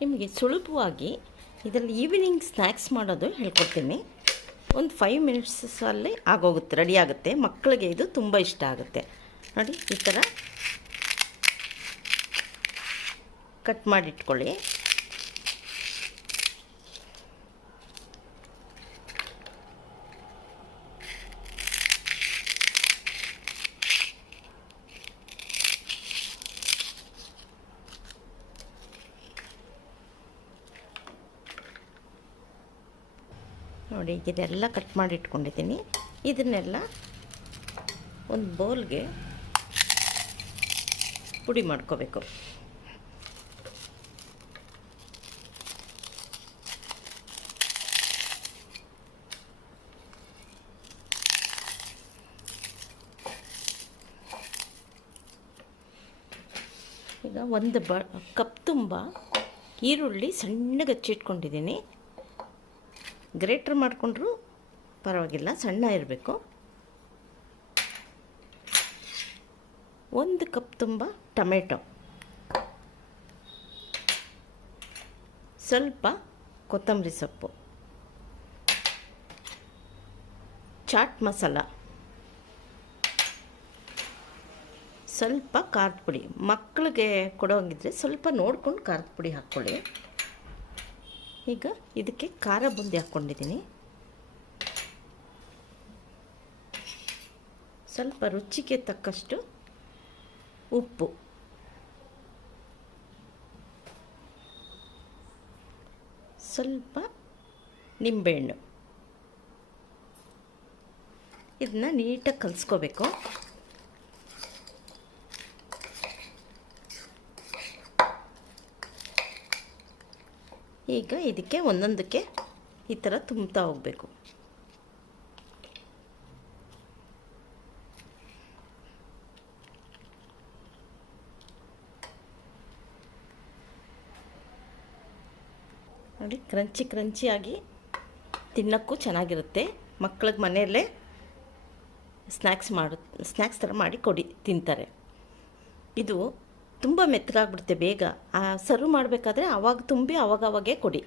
ನಿಮಗೆ ಸುಲಭವಾಗಿ ಇದರಲ್ಲಿ ಈವ್ನಿಂಗ್ ಸ್ನ್ಯಾಕ್ಸ್ ಮಾಡೋದು ಹೇಳ್ಕೊಡ್ತೀನಿ. ಒಂದು ಫೈವ್ ಮಿನಿಟ್ಸಲ್ಲಿ ಆಗೋಗುತ್ತೆ ರೆಡಿ ಆಗುತ್ತೆ. ಮಕ್ಕಳಿಗೆ ಇದು ತುಂಬ ಇಷ್ಟ ಆಗುತ್ತೆ. ನೋಡಿ, ಈ ಥರ ಕಟ್ ಮಾಡಿಟ್ಕೊಳ್ಳಿ. ನೋಡಿ, ಇದೆಲ್ಲ ಕಟ್ ಮಾಡಿ ಇಟ್ಕೊಂಡಿದ್ದೀನಿ ಇದನ್ನೆಲ್ಲ ಒಂದು ಬೌಲ್ಗೆ ಪುಡಿ ಮಾಡ್ಕೋಬೇಕು. ಈಗ ಒಂದು ಬ, ಕಪ್ ತುಂಬ ಈರುಳ್ಳಿ ಸಣ್ಣಗೆ ಹಚ್ಚಿಟ್ಕೊಂಡಿದ್ದೀನಿ. ಗ್ರೇಟ್ರ್ ಮಾಡಿಕೊಂಡ್ರೂ ಪರವಾಗಿಲ್ಲ, ಸಣ್ಣ ಇರಬೇಕು. ಒಂದು ಕಪ್ ತುಂಬ ಟೊಮೆಟೊ. ಸ್ವಲ್ಪ ಕೊತ್ತಂಬರಿ ಸೊಪ್ಪು. ಚಾಟ್ ಮಸಾಲ. ಸ್ವಲ್ಪ ಖಾರದ ಪುಡಿ. ಮಕ್ಕಳಿಗೆ ಕೊಡೋಂಗಿದ್ರೆ ಸ್ವಲ್ಪ ನೋಡ್ಕೊಂಡು ಖಾರದ ಪುಡಿ ಹಾಕ್ಕೊಳ್ಳಿ. ಈಗ ಇದಕ್ಕೆ ಖಾರ ಬುಂದಿ ಹಾಕ್ಕೊಂಡಿದ್ದೀನಿ. ಸ್ವಲ್ಪ ರುಚಿಗೆ ತಕ್ಕಷ್ಟು ಉಪ್ಪು. ಸ್ವಲ್ಪ ನಿಂಬೆಹಣ್ಣು. ಇದನ್ನ ನೀಟಾಗಿ ಕಲಿಸ್ಕೋಬೇಕು. ಈಗ ಇದಕ್ಕೆ ಒಂದೊಂದಕ್ಕೆ ಈ ಥರ ತುಂಬ್ತಾ ಹೋಗಬೇಕು. ನೋಡಿ ಕ್ರಂಚಿ ಕ್ರಂಚಿಯಾಗಿ ತಿನ್ನೋಕ್ಕೂ ಚೆನ್ನಾಗಿರುತ್ತೆ. ಮಕ್ಳಿಗೆ ಮನೆಯಲ್ಲೇ ಸ್ನ್ಯಾಕ್ಸ್ ಮಾಡು ಸ್ನ್ಯಾಕ್ಸ್ ಥರ ಮಾಡಿ ಕೊಡಿ, ತಿಂತಾರೆ. ಇದು ತುಂಬ ಮೆತ್ತಗಾಗ್ಬಿಡುತ್ತೆ ಬೇಗ. ಸರ್ವ್ ಮಾಡಬೇಕಾದ್ರೆ ಆವಾಗ ತುಂಬಿ ಆವಾಗವಾಗೇ ಕೊಡಿ.